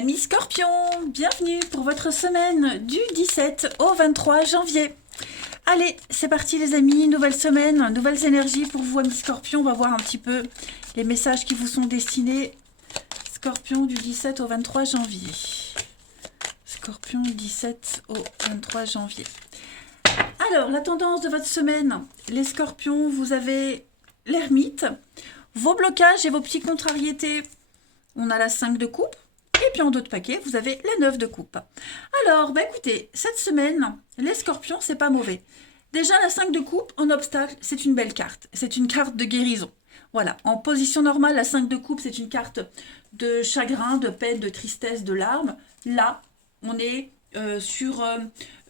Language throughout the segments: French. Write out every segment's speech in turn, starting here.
Amis Scorpion, bienvenue pour votre semaine du 17 au 23 janvier. Allez, c'est parti les amis, nouvelle semaine, nouvelles énergies pour vous amis Scorpion. On va voir un petit peu les messages qui vous sont destinés. Scorpion du 17 au 23 janvier. Scorpion du 17 au 23 janvier. Alors, la tendance de votre semaine, les Scorpions, vous avez l'ermite, vos blocages et vos petites contrariétés. On a la 5 de coupe. Et puis en dos de paquet, vous avez la 9 de coupe. Alors, bah écoutez, cette semaine, les Scorpions, c'est pas mauvais. Déjà, la 5 de coupe, en obstacle, c'est une belle carte. C'est une carte de guérison. Voilà, en position normale, la 5 de coupe, c'est une carte de chagrin, de peine, de tristesse, de larmes. Là, on est sur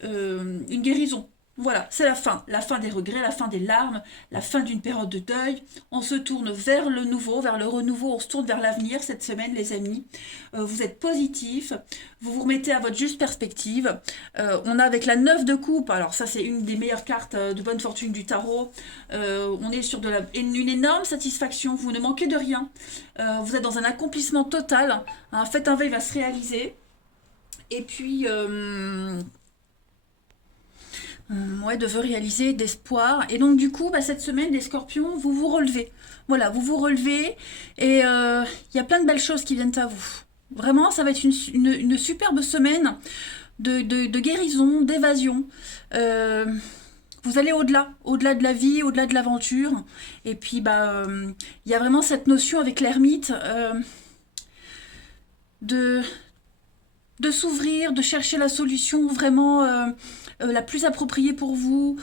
une guérison. Voilà, c'est la fin des regrets, la fin des larmes, la fin d'une période de deuil. On se tourne vers le nouveau, vers le renouveau, on se tourne vers l'avenir cette semaine, les amis. Vous êtes positifs, vous vous remettez à votre juste perspective. On a avec la 9 de coupe, alors ça c'est une des meilleures cartes de bonne fortune du tarot. On est sur une énorme satisfaction, vous ne manquez de rien. Vous êtes dans un accomplissement total. Hein, faites un vœu, il va se réaliser. Et puis... ouais, de vœux réalisés, d'espoir. Et donc, du coup, bah, cette semaine, les Scorpions, vous vous relevez. Voilà, vous vous relevez. Et il y a plein de belles choses qui viennent à vous. Vraiment, ça va être une superbe semaine de guérison, d'évasion. Vous allez au-delà de la vie, au-delà de l'aventure. Et puis, bah, il y a vraiment cette notion avec l'ermite de s'ouvrir, de chercher la solution vraiment la plus appropriée pour vous.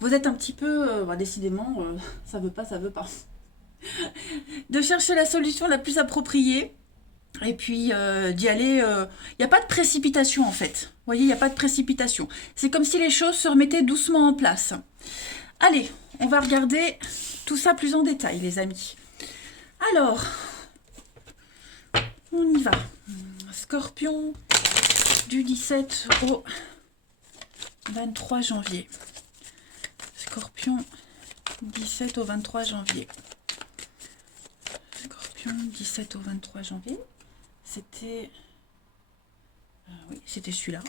Vous êtes un petit peu, bah, décidément, ça veut pas. De chercher la solution la plus appropriée et puis d'y aller. Il n'y a pas de précipitation en fait. Vous voyez, il n'y a pas de précipitation. C'est comme si les choses se remettaient doucement en place. Allez, on va regarder tout ça plus en détail, les amis. Alors, on y va. Scorpion du 17 au 23 janvier. Scorpion 17 au 23 janvier. Scorpion 17 au 23 janvier. C'était... oui, c'était celui-là.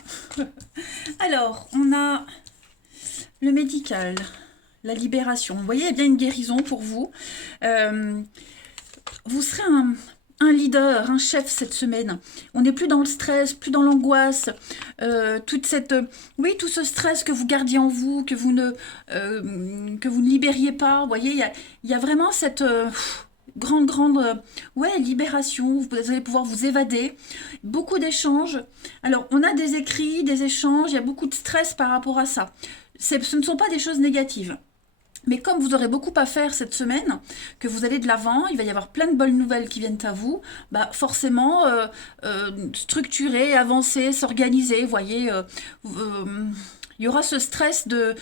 Alors, on a le médical, la libération. Vous voyez, il y a bien une guérison pour vous. Vous serez un leader, un chef cette semaine. On n'est plus dans le stress, plus dans l'angoisse, toute cette, oui, tout ce stress que vous gardiez en vous, que vous ne libériez pas. Vous voyez, il y a vraiment cette grande ouais, libération. Vous allez pouvoir vous évader. Beaucoup d'échanges. Alors, on a des écrits, des échanges. Il y a beaucoup de stress par rapport à ça. Ce ne sont pas des choses négatives. Mais comme vous aurez beaucoup à faire cette semaine, que vous allez de l'avant, il va y avoir plein de bonnes nouvelles qui viennent à vous, bah forcément structurer, avancer, s'organiser, vous voyez, il y aura ce stress de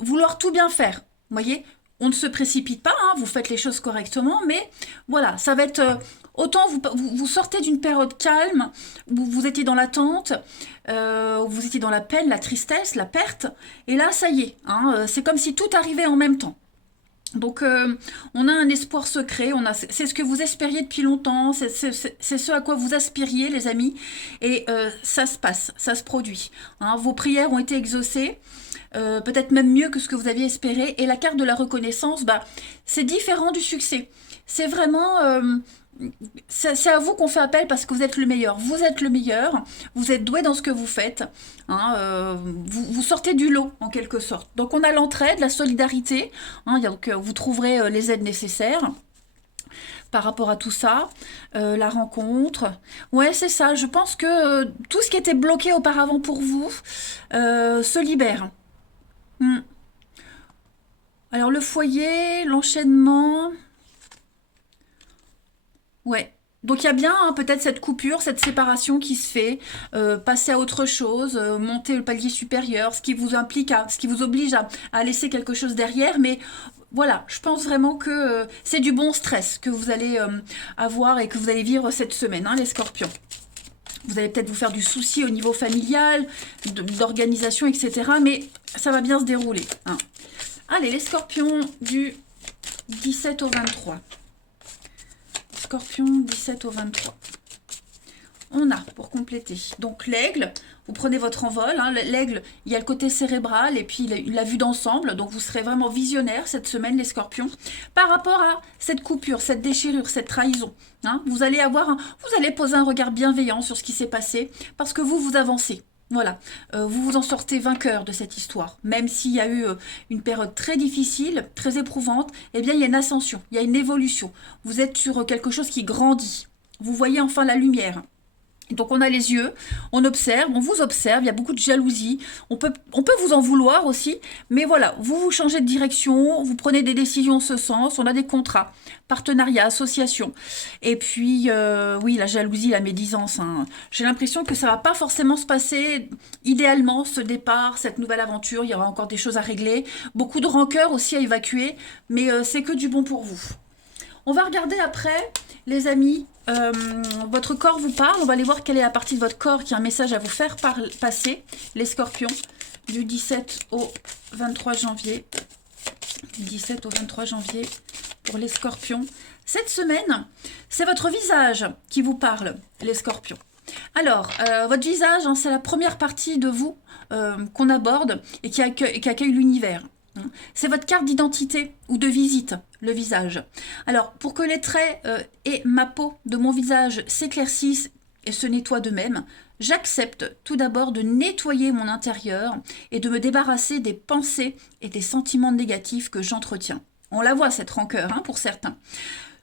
vouloir tout bien faire, vous voyez. On ne se précipite pas, hein, vous faites les choses correctement, mais voilà, ça va être... autant vous sortez d'une période calme, où vous étiez dans l'attente, vous étiez dans la peine, la tristesse, la perte, et là, ça y est, hein, c'est comme si tout arrivait en même temps. Donc, on a un espoir secret, c'est ce que vous espériez depuis longtemps, c'est ce à quoi vous aspiriez, les amis, et ça se passe, ça se produit. Hein, vos prières ont été exaucées, peut-être même mieux que ce que vous aviez espéré, et la carte de la reconnaissance, bah, c'est différent du succès. C'est vraiment... c'est à vous qu'on fait appel parce que vous êtes le meilleur. Vous êtes le meilleur, vous êtes doué dans ce que vous faites. Hein, vous sortez du lot en quelque sorte. Donc on a l'entraide, la solidarité. Hein, donc vous trouverez les aides nécessaires par rapport à tout ça. La rencontre. Ouais, c'est ça. Je pense que tout ce qui était bloqué auparavant pour vous se libère. Alors le foyer, l'enchaînement... Ouais. Donc il y a bien hein, peut-être cette coupure, cette séparation qui se fait, passer à autre chose, monter le palier supérieur, ce qui vous implique, ce qui vous oblige à laisser quelque chose derrière. Mais voilà, je pense vraiment que c'est du bon stress que vous allez avoir et que vous allez vivre cette semaine, hein, les Scorpions. Vous allez peut-être vous faire du souci au niveau familial, d'organisation, etc. Mais ça va bien se dérouler. Hein. Allez, les Scorpions du 17 au 23. Scorpion, 17 au 23. On a, pour compléter, donc l'aigle, vous prenez votre envol, hein, l'aigle, il y a le côté cérébral et puis la vue d'ensemble, donc vous serez vraiment visionnaire cette semaine, les scorpions, par rapport à cette coupure, cette déchirure, cette trahison. Hein, vous allez poser un regard bienveillant sur ce qui s'est passé, parce que vous avancez. Voilà, vous vous en sortez vainqueur de cette histoire. Même s'il y a eu une période très difficile, très éprouvante, eh bien il y a une ascension, il y a une évolution. Vous êtes sur quelque chose qui grandit. Vous voyez enfin la lumière. Donc on a les yeux, on observe, on vous observe, il y a beaucoup de jalousie, on peut vous en vouloir aussi, mais voilà, vous changez de direction, vous prenez des décisions en ce sens, on a des contrats, partenariats, associations, et puis oui, la jalousie, la médisance, hein. J'ai l'impression que ça va pas forcément se passer idéalement, ce départ, cette nouvelle aventure, il y aura encore des choses à régler, beaucoup de rancœur aussi à évacuer, mais c'est que du bon pour vous. On va regarder après, les amis, votre corps vous parle. On va aller voir quelle est la partie de votre corps qui a un message à vous faire passer, les scorpions, du 17 au 23 janvier. Du 17 au 23 janvier pour les scorpions. Cette semaine, c'est votre visage qui vous parle, les scorpions. Alors, votre visage, hein, c'est la première partie de vous qu'on aborde et qui accueille l'univers. C'est votre carte d'identité ou de visite, le visage. Alors, pour que les traits et ma peau de mon visage s'éclaircissent et se nettoient d'eux-mêmes, j'accepte tout d'abord de nettoyer mon intérieur et de me débarrasser des pensées et des sentiments négatifs que j'entretiens. On la voit, cette rancœur, hein, pour certains.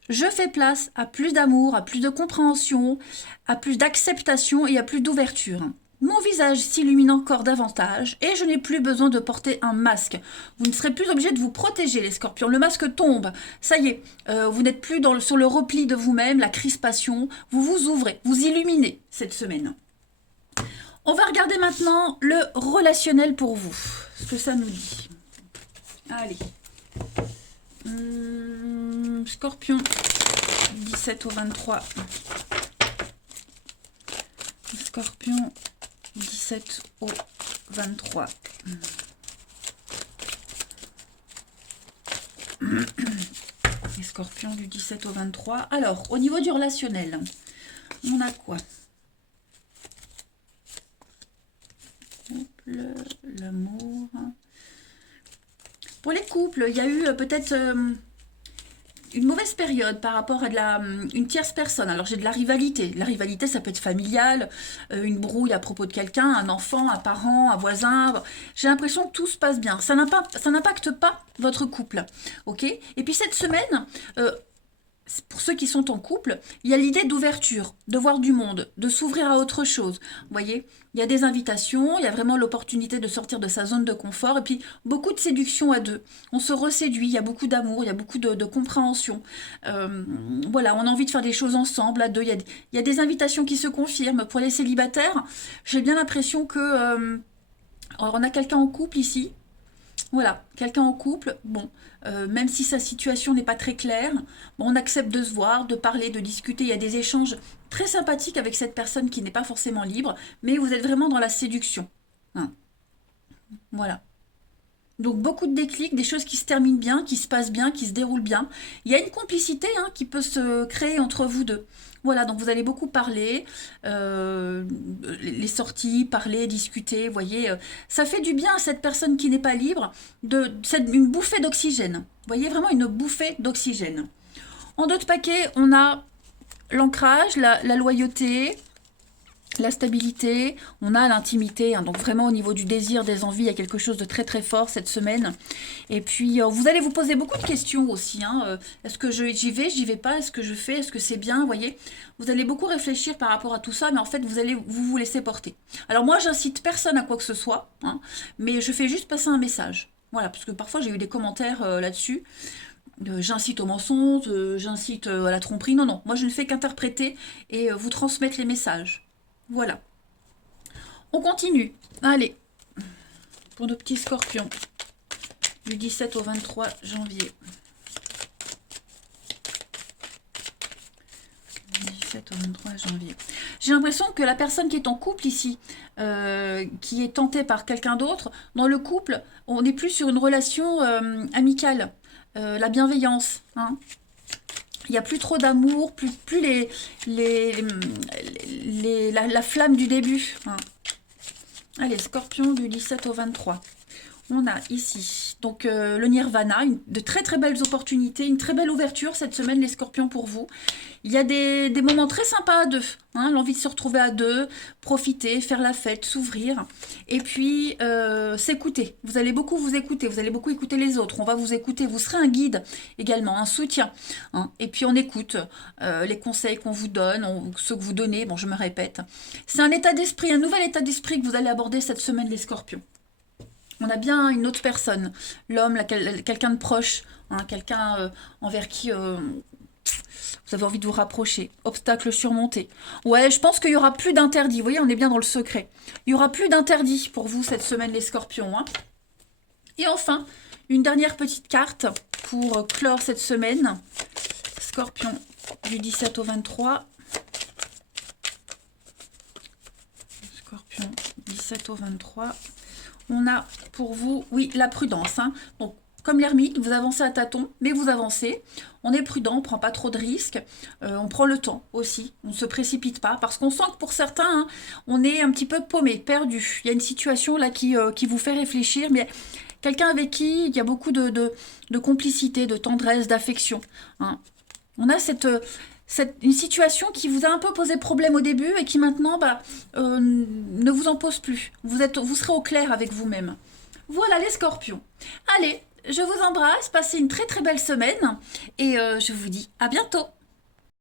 Je fais place à plus d'amour, à plus de compréhension, à plus d'acceptation et à plus d'ouverture. Mon visage s'illumine encore davantage et je n'ai plus besoin de porter un masque. Vous ne serez plus obligé de vous protéger, les scorpions. Le masque tombe. Ça y est, vous n'êtes plus sur le repli de vous-même, la crispation. Vous vous ouvrez, vous illuminez cette semaine. On va regarder maintenant le relationnel pour vous. Ce que ça nous dit. Allez. Scorpion, 17 au 23. Scorpion, 17 au 23. Les scorpions du 17 au 23. Alors, au niveau du relationnel, on a quoi? L'amour. Pour les couples, il y a eu peut-être une mauvaise période par rapport à une tierce personne. Alors j'ai de la rivalité. La rivalité, ça peut être familiale, une brouille à propos de quelqu'un, un enfant, un parent, un voisin. J'ai l'impression que tout se passe bien. Ça n'impacte pas votre couple. Ok? Et puis cette semaine, pour ceux qui sont en couple, il y a l'idée d'ouverture, de voir du monde, de s'ouvrir à autre chose. Vous voyez, il y a des invitations, il y a vraiment l'opportunité de sortir de sa zone de confort, et puis beaucoup de séduction à deux. On se reséduit, il y a beaucoup d'amour, il y a beaucoup de compréhension. Voilà, on a envie de faire des choses ensemble, à deux. Il y a des invitations qui se confirment. Pour les célibataires, j'ai bien l'impression que... alors on a quelqu'un en couple ici. Voilà, quelqu'un en couple, bon, même si sa situation n'est pas très claire, bon, on accepte de se voir, de parler, de discuter. Il y a des échanges très sympathiques avec cette personne qui n'est pas forcément libre, mais vous êtes vraiment dans la séduction. Hein. Voilà. Donc beaucoup de déclics, des choses qui se terminent bien, qui se passent bien, qui se déroulent bien. Il y a une complicité qui peut se créer entre vous deux. Voilà, donc vous allez beaucoup parler, les sorties, parler, discuter, vous voyez. Ça fait du bien à cette personne qui n'est pas libre, une bouffée d'oxygène. Vous voyez, vraiment une bouffée d'oxygène. En d'autres paquets, on a l'ancrage, la loyauté, la stabilité, on a l'intimité, donc vraiment au niveau du désir, des envies, il y a quelque chose de très très fort cette semaine. Et puis vous allez vous poser beaucoup de questions aussi. Est-ce que j'y vais pas? Est-ce que je fais? Est-ce que c'est bien? Vous voyez, vous allez beaucoup réfléchir par rapport à tout ça, mais en fait vous allez vous laisser porter. Alors moi j'incite personne à quoi que ce soit, mais je fais juste passer un message. Voilà, parce que parfois j'ai eu des commentaires là-dessus. J'incite au mensonge, j'incite à la tromperie. Non, non, moi je ne fais qu'interpréter et vous transmettre les messages. Voilà. On continue. Allez, pour nos petits scorpions, du 17 au 23 janvier. 17 au 23 janvier. J'ai l'impression que la personne qui est en couple ici, qui est tentée par quelqu'un d'autre, dans le couple, on n'est plus sur une relation amicale. La bienveillance. Il n'y a plus trop d'amour, plus la flamme du début. Hein. Allez, Scorpion du 17 au 23. On a ici donc le Nirvana, de très très belles opportunités, une très belle ouverture cette semaine les Scorpions pour vous. Il y a des moments très sympas à deux, hein, l'envie de se retrouver à deux, profiter, faire la fête, s'ouvrir et puis s'écouter. Vous allez beaucoup vous écouter, vous allez beaucoup écouter les autres, on va vous écouter, vous serez un guide également, un soutien. Hein, et puis on écoute les conseils qu'on vous donne, ceux que vous donnez, bon je me répète. C'est un état d'esprit, un nouvel état d'esprit que vous allez aborder cette semaine les Scorpions. On a bien une autre personne, l'homme, quelqu'un de proche, hein, quelqu'un envers qui vous avez envie de vous rapprocher. Obstacle surmonté. Ouais, je pense qu'il n'y aura plus d'interdits. Vous voyez, on est bien dans le secret. Il n'y aura plus d'interdits pour vous cette semaine, les Scorpions. Hein. Et enfin, une dernière petite carte pour clore cette semaine. Scorpion du 17 au 23. Scorpion 17 au 23. On a pour vous, oui, la prudence. Hein. Donc, comme l'ermite, vous avancez à tâtons, mais vous avancez. On est prudent, on ne prend pas trop de risques. On prend le temps aussi. On ne se précipite pas. Parce qu'on sent que pour certains, hein, on est un petit peu paumé, perdu. Il y a une situation là qui vous fait réfléchir. Mais quelqu'un avec qui il y a beaucoup de complicité, de tendresse, d'affection. Hein. On a une situation qui vous a un peu posé problème au début et qui maintenant ne vous en pose plus. Vous serez au clair avec vous-même. Voilà les Scorpions. Allez, je vous embrasse, passez une très très belle semaine et je vous dis à bientôt.